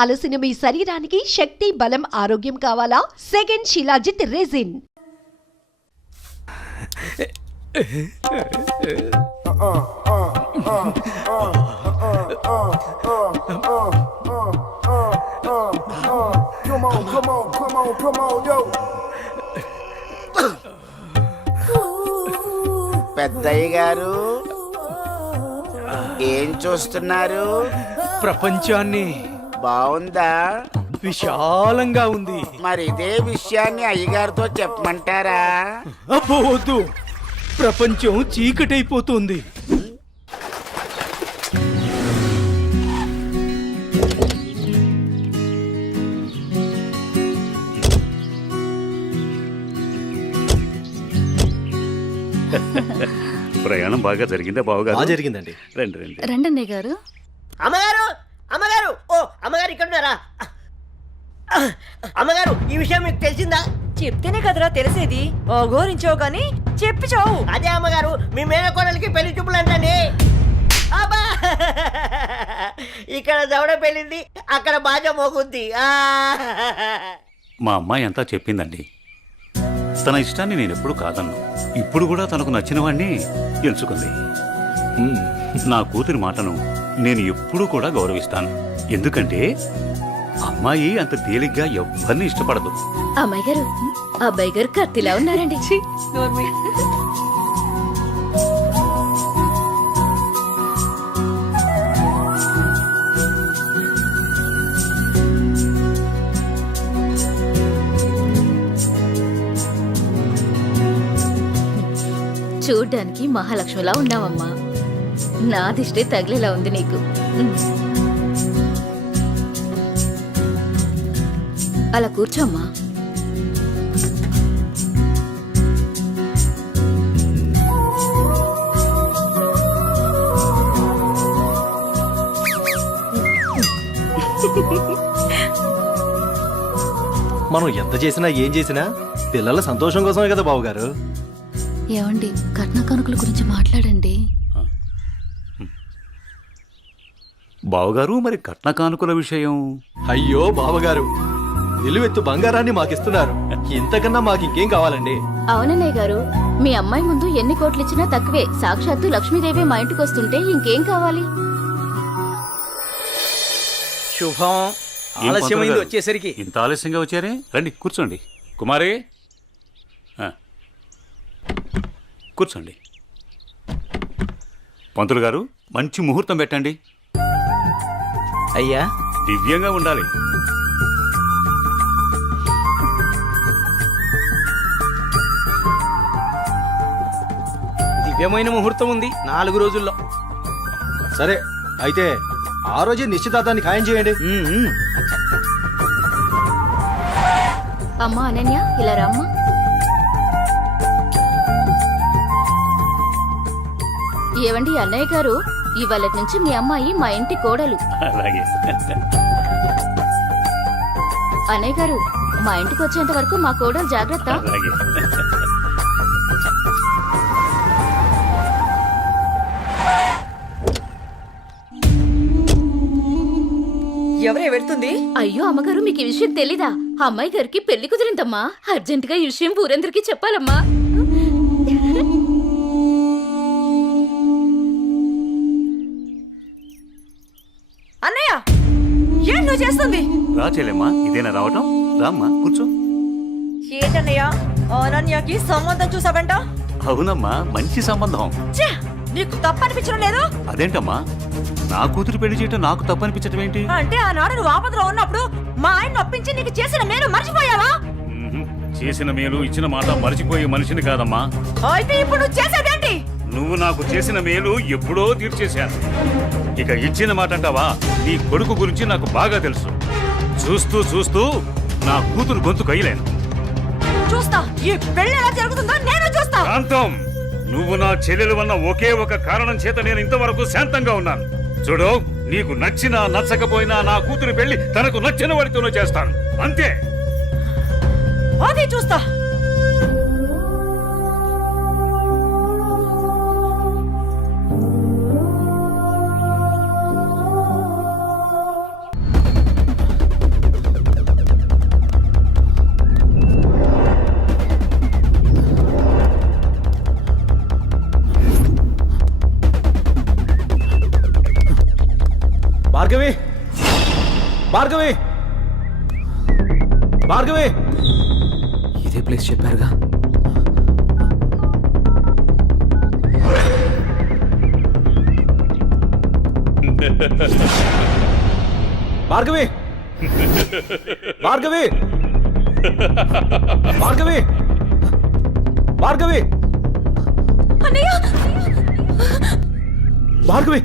అలసిన మీ శరీరానికి శక్తి, బలం, ఆరోగ్యం కావాలా? Second shilajit resin. పెద్దయ్య గారు ఏం చూస్తున్నారు? ప్రపంచాన్ని. బాగుందా? విశాలంగా ఉంది. మరి ఇదే విషయాన్ని అయ్యగారితో చెప్పమంటారా? అబ్బో వద్దు, ప్రపంచం చీకటైపోతుంది. ప్రయాణం బాగా జరిగిందా బావగారు? జరిగిందండి. రండి రండి. రండన్నయ్య గారు. అమ్మగారు, అమ్మగారు, ఓ అమ్మగారు ఇక్కడ ఉన్నారా? అమ్మగారు, ఈ విషయం మీకు తెలిసిందా? చెప్తేనే కదరా తెలిసేది. ఓఘోరించో గాని చెప్పి చావు. అదే అమ్మగారు, మీ మేనకోడలికి పెళ్లి చూపులు అంటండి. అబ్బా, ఇక్కడ దవడ పెళ్ళింది, అక్కడ బాజ మోగుద్ది. మా అమ్మాయి అంతా చెప్పిందండి. తన ఇష్టాన్ని నేను ఎప్పుడు కాదన్నా. ఇప్పుడు కూడా తనకు నచ్చిన వాడిని ఎంచుకుంది. నా కూతురి మాటను నేను ఎప్పుడూ కూడా గౌరవిస్తాను. ఎందుకంటే అమ్మాయి అంత తేలిగ్గా ఎవ్వరిని ఇష్టపడదు. అమ్మాయి గారు, అబ్బాయి గారు కత్తిలా ఉన్నారండి. చూడ్డానికి మహాలక్ష్మిలా ఉన్నావమ్మా. నా దిష్టే తగిలేలా ఉంది నీకు. అలా కూర్చోమ్మా. మనం ఎంత చేసినా ఏం చేసినా పిల్లల సంతోషం కోసమే కదా బావగారు. ఏమండి, కట్న కానుకల గురించి మాట్లాడండి. బావగారు, మరి కట్న కానుకల విషయం? అయ్యో బావగారు, నిలువెత్తు బంగారాన్ని మాకిస్తున్నారు. ఇంతకన్నా మాకింకేం కావాలండి? అవునన్నయ్య గారు, మీ అమ్మాయి ముందు ఎన్ని కోట్లిచ్చినా తక్కువే. సాక్షాత్తు లక్ష్మీదేవి మా ఇంటికి వస్తుంటే ఇంకేం కావాలి? శుభం. ఆలస్యమైంది వచ్చేసరికి. ఇంత ఆలస్యంగా వచ్చారే? రండి కూర్చోండి. కుమారి కూర్చోండి. పంతులు గారు, మంచి ముహూర్తం పెట్టండి. అయ్యా, దివ్యంగా ఉండాలి. దివ్యమైన ముహూర్తం ఉంది 4 రోజుల్లో. సరే అయితే ఆ రోజే నిశ్చితార్థాన్ని ఖాయం చేయండి. అమ్మా అనన్య, ఇలా రామ్మా. ఏవండి అన్నయ్య గారు, ఇవాళ నుంచి మీ అమ్మాయి మా ఇంటి కోడలు. అలాగే. అన్నయ్య గారు, మా ఇంటికి వచ్చేంత వరకు మా కోడలు జాగ్రత్త. అలాగే. ఎవరే వెళ్తుంది? అయ్యో అమ్మగారు, మీకు ఈ విషయం తెలీదా? అమ్మాయి గారికి పెళ్లి కుదిరిందమ్మా. అర్జెంటుగా ఈ విషయం ఊరందరికీ చెప్పాలమ్మా. అన్నయ్య, ఏం నువ్వు చేస్తుంది? రా చెల్లెమ్మా, ఇదేనా రావటం? రామ్మా కూర్చో. ఏంటన్నయ్య, అనన్యకి సంబంధం చూసావంట? అవునమ్మా, మంచి సంబంధం. ఛే, నీకు తప్పనిపించడం లేదు? అదేంటమ్మా, నా కూతురు పెళ్లి చేయటం నాకు తప్పనిపించటం ఏంటి? అంటే ఆనాడు నువ్వు ఆపదలో ఉన్నప్పుడు మా ఆయన ఒప్పించి నీకు చేసిన మేలు మర్చిపోయావా? చేసిన మేలు ఇచ్చిన మాట మర్చిపోయే మనిషిని కాదమ్మా. అయితే ఇప్పుడు నువ్వు చేసేదేంటి? నువ్వు నాకు చేసిన మేలు ఎప్పుడో తీర్చేశాను. ఇక ఇచ్చిన మాట అంటావా? నీ కొడుకు గురించి నాకు బాగా తెలుసు. చూస్తూ చూస్తూ నా కూతురు గొంతు కయ్యలేను. చూస్తా, ఈ పెళ్లి ఎలా జరుగుతుందో నేను చూస్తా. శాంతం, నువ్వు నా చెల్లెలు వన్న ఒకే ఒక కారణం చేత నేను ఇంతవరకు శాంతంగా ఉన్నాను. చూడు, నీకు నచ్చినా నచ్చకపోయినా నా కూతురు పెళ్లి తనకు నచ్చిన వాడితోనే చేస్తాను, అంతే. అది చూస్తా. భార్గవి భార్గవి ఇదే ప్లేస్ చెప్పారుగా. భార్గవి భార్గవి భార్గవి భార్గవి అన్నయ్య భార్గవి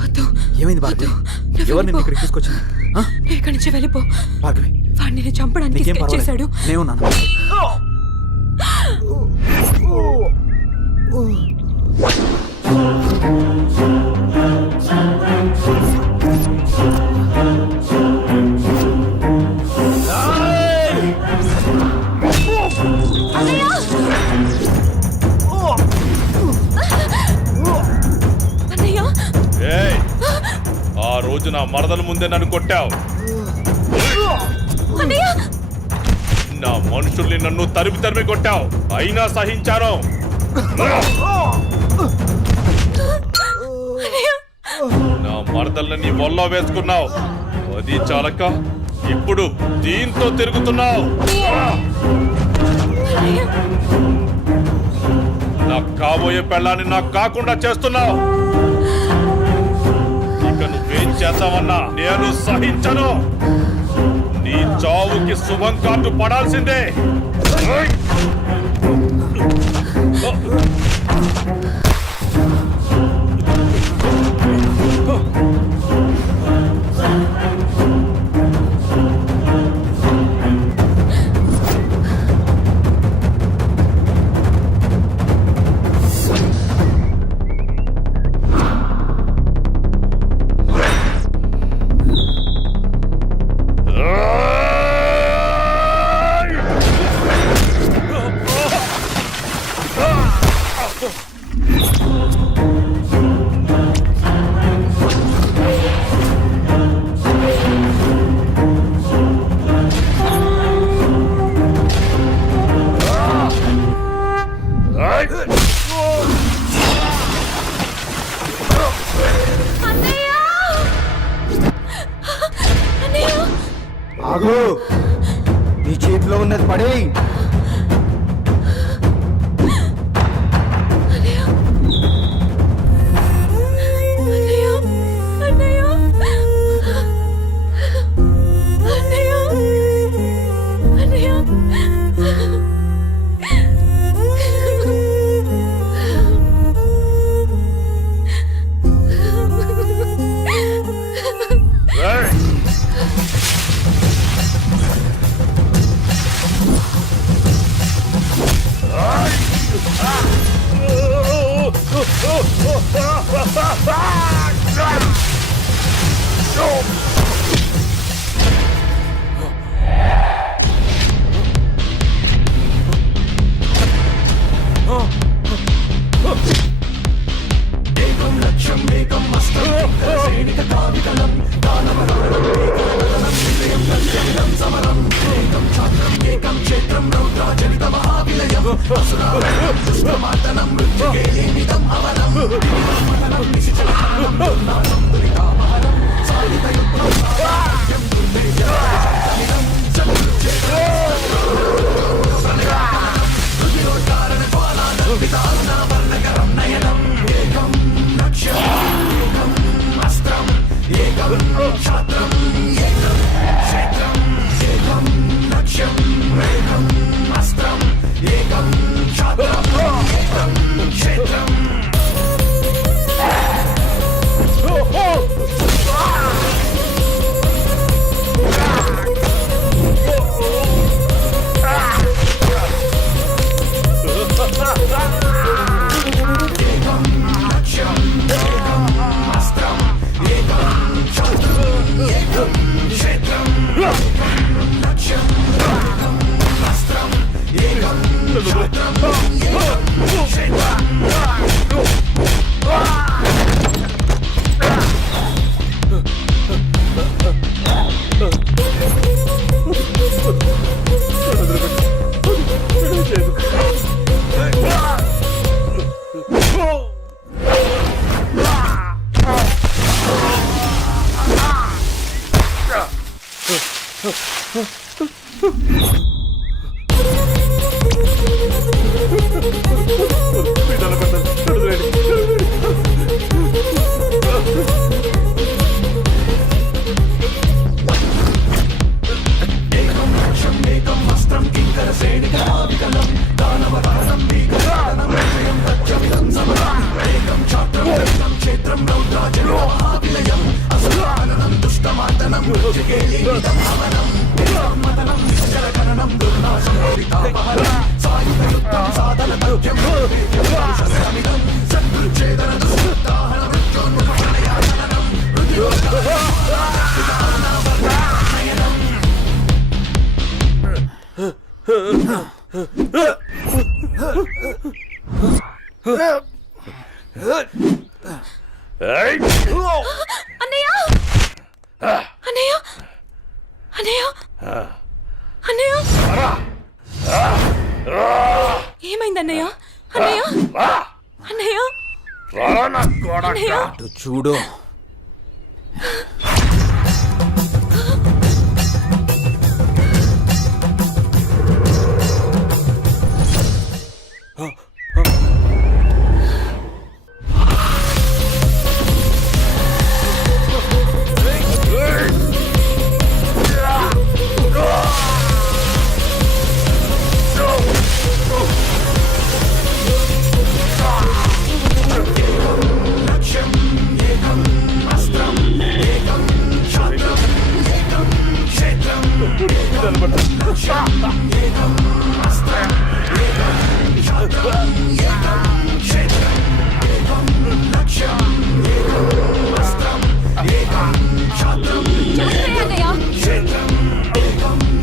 వద్దు, ఏమైంది భార్గవి? నువ్వు ఎవరు నిన్ను వెళ్ళిపో. ఇక్కడికి తీసుకొచ్చింది? ఆ? నువ్వు ఇక్కడి నుంచి వెళ్ళిపో. భార్గవి వాడిని నేను చంపడానికి నీకేం స్కెచ్ చేశాడు. పర్వాలేదు, నేనున్నాను. అన్నయ్య ఏయ్, ఆ రోజు నా మరదల ముందే నన్ను కొట్టావు. అన్నయ్య నా మనుషుల్ని నన్ను తరిమి తరిమి కొట్టావు, అయినా సహించాను. నా మరదల్ని నీ వల్లో వేసుకున్నావు, అది చాలక ఇప్పుడు దీంతో తిరుగుతున్నావు. నాకు కాబోయే పెళ్ళాన్ని నాకు కాకుండా చేస్తున్నావు. ఇక నువ్వేం చేద్దామన్నా నేను సహించను. నీ చావుకి శుభం కార్డు పడాల్సిందే. ఆగు, నీ చేతిలో ఉన్నది పడే. అన్నయ్య అన్నయ్య అన్నయ్య అన్నయ్య ఏమైంది అన్నయ్య అన్నయ్య అన్నయ్య అన్నయ్య అటు చూడు.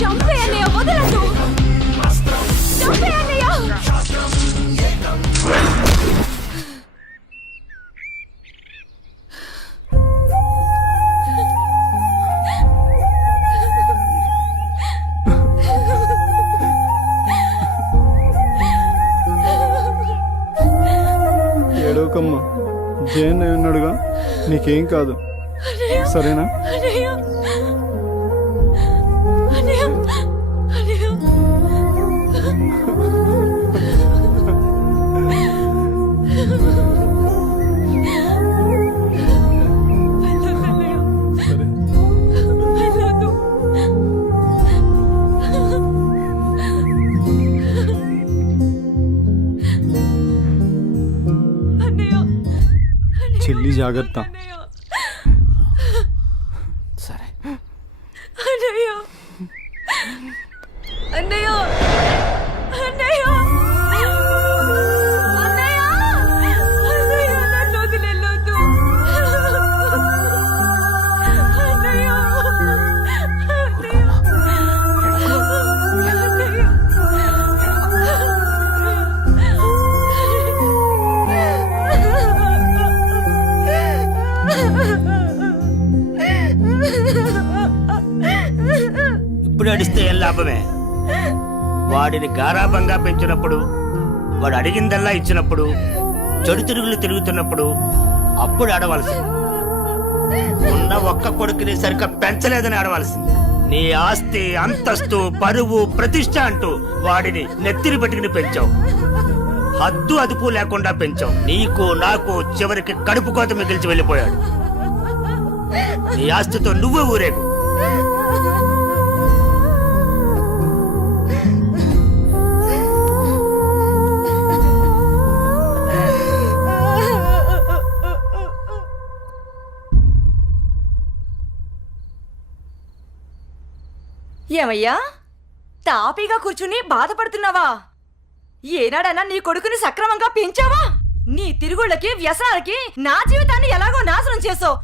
చంపే అన్నయ్య వదలదు చంపే అన్నయ్య ఏడవకమ్మా, జయన్ ఉన్నాడుగా, నీకేం కాదు, సరేనా? అన్నయ్య అన్నయ్య అన్నయ్య చెల్లి జాగ్రత్త. సరే. అన్నయ్య అన్నయ్య అన్నయ్య అన్నయ్య అన్నయ్య నన్ను వదిలేయొద్దు అన్నయ్య ఇప్పుడు అడిస్తే ఏం లాభమే? వాడిని గారాబంగా పెంచినప్పుడు, వాడు అడిగిందల్లా ఇచ్చినప్పుడు, చెడు తిరుగులు తిరుగుతున్నప్పుడు అప్పుడు ఆడవలసింది. ఉన్న ఒక్క కొడుకుని సరిగ్గా పెంచలేదని ఆడవలసింది. నీ ఆస్తి, అంతస్తు, పరువు, ప్రతిష్ట అంటూ వాడిని నెత్తిని పెట్టుకుని పెంచావు. హద్దు అదుపు లేకుండా పెంచావు. నీకు నాకు చివరికి కడుపు కోత మిగిల్చి వెళ్ళిపోయాడు. నీ ఆస్తితో నువ్వే ఊరేగు. ఏమయ్యా, తాపీగా కూర్చుని బాధపడుతున్నావా? ఏనాడన్నా నీ కొడుకుని సక్రమంగా పెంచావా? నీ తిరుగుళ్ళకి, వ్యసనాలకి నా జీవితాన్ని ఎలాగో నాశనం చేసావు.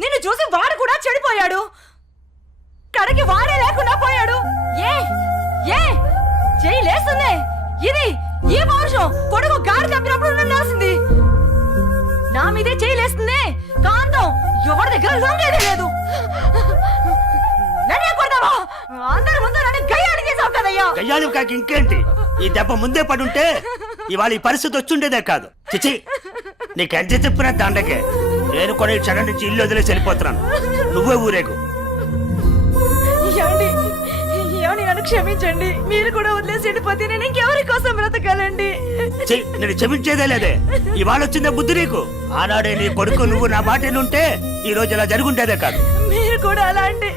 నిన్ను చూసి వాడు కూడా చెడిపోయాడు. కడకి వాడే లేకుండా పోయాడు. ఏ ఏ చెయ్యి లేస్తుంది. ఇది ఈ పౌరుషం కొడుకు గాడి తప్పినప్పుడు ఉండాల్సింది. నా మీదే చెయ్యి లేస్తుంది. కాంతం ఎవరి దగ్గర లొంగేదే లేదు. నన్నే కొడతావా? అందరి ముందు నన్ను గయ్యాడి చేసావు కదయ్యా. గయ్యాలి కాకి ఇంకేంటి? ఈ దెబ్బ ముందే పడుంటే ఇవాళ ఈ పరిస్థితి వచ్చుండేదే కాదు. చిచి, నీకెంత చెప్పినా దండకే. నేను కూడా ఈ క్షణం నుంచి ఇల్లు వదిలేసి వెళ్ళిపోతున్నాను. నువ్వే ఊరేగు. ఏమండి ఏమండి నన్ను క్షమించండి. మీరు కూడా వదిలేసి వెళ్ళిపోతే నేను ఇంకెవరి కోసం బ్రతకాలండి? ఛీ, నేను క్షమించేదే లేదే. ఇవాళ వచ్చిందే బుద్ధి నీకు. ఆనాడే నీ కొడుకు నువ్వు నా మాట ఉంటే ఈ రోజు ఇలా జరుగుంటేదే కాదు. మీరు కూడా అలా అంటే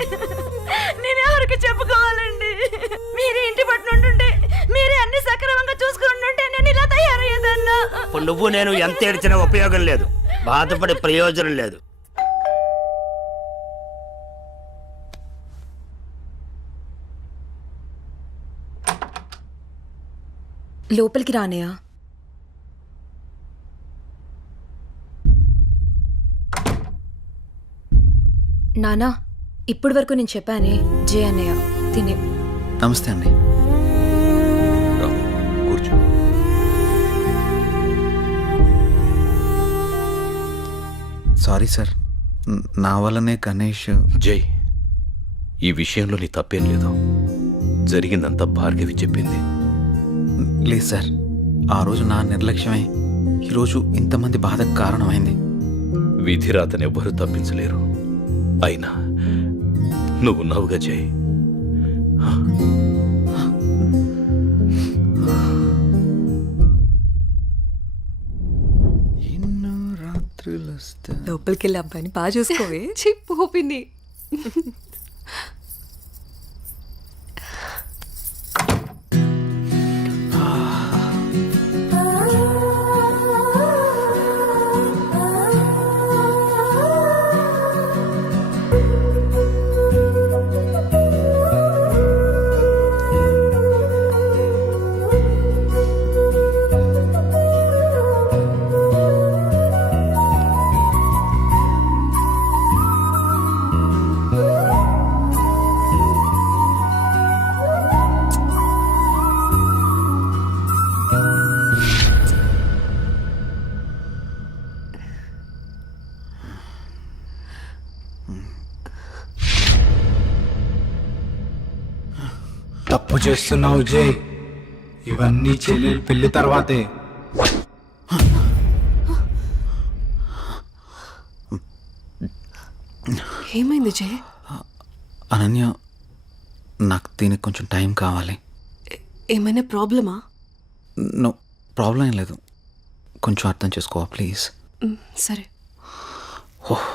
నేను ఎవరికి చెప్పుకోవాలండి? మీరే ఇంటి పట్టు ఉంటుంటే, మీరే అన్ని సక్రమంగా చూసుకుని ఉంటే నేను ఇలా తయారయ్యేదన్నా. ఇప్పుడు నువ్వు నేను ఎంత ఏడ్చినా ఉపయోగం లేదు, బాధపడే ప్రయోజనం లేదు. లోపలికి రానయా? నానా, ఇప్పటి వరకు నేను చెప్పానే జే అన్నయ్య తినే. నమస్తే అండి. కూర్చో. సారీ సార్, నా వల్లనే గణేష్. జై, ఈ విషయంలో నీ తప్పేం లేదు. జరిగిందంతా భార్గవి చెప్పింది. లేదు సార్, ఆ రోజు నా నిర్లక్ష్యమే ఈరోజు ఇంతమంది బాధకు కారణమైంది. విధిరాతను ఎవ్వరూ తప్పించలేరు. అయినా నువ్వున్నావుగా జై. ఎన్నో రాత్రులు లోపలికి వెళ్ళి అబ్బాయిని బాగా చూసుకోవే. చిప్పోపింది. తప్పు చేస్తున్నావు జై. ఇవన్నీ చెల్లెలు పెళ్లి తర్వాతే. ఏమైంది జే? అనన్య, నాకు దీనికి కొంచెం టైం కావాలి. ఏమైనా ప్రాబ్లమా? నో ప్రాబ్లం ఏం లేదు, కొంచెం అర్థం చేసుకోవా ప్లీజ్. సరే. ఓహ్